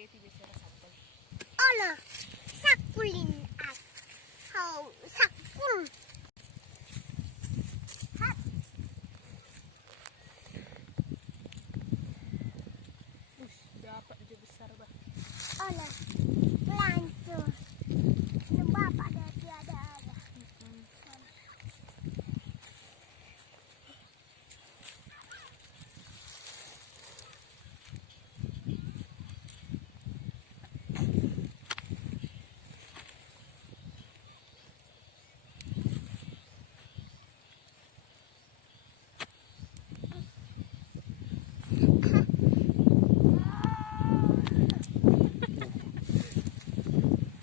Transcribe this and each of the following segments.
spaghetti biasanya sambal. Ala, sakulin atau sakul. Dapat aja besar bah. Ala, pelancu. Bapak ada tiada ada.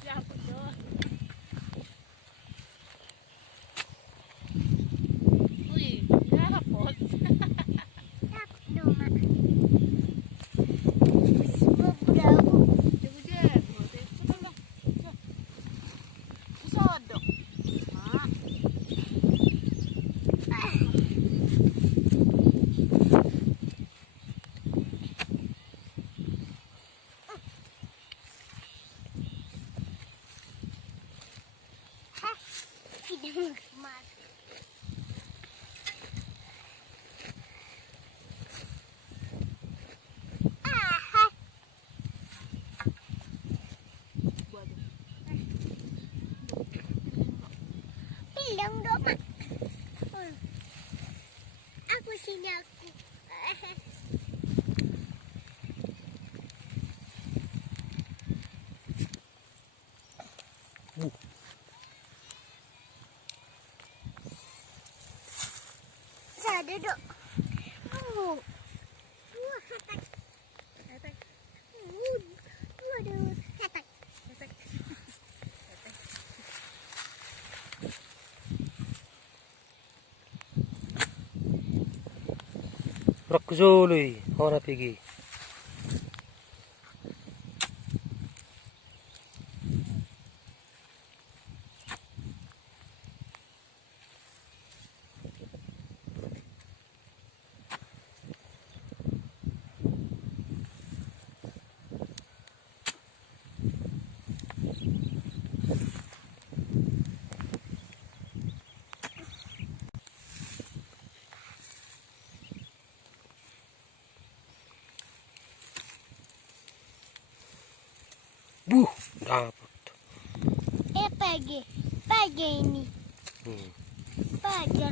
Dapat doh. Wih, dapat. Dapat dong, Mak. Beberapa. Coba deh, betul dong. Susah dong. Mak. Tidak mas. Waduh. Bilang dong, Mak. Aku sini aku. Saya duduk. Dua hatak. Dua hatak. ركزوا لي هون بيجي dapat. Pagi ini. Pagi.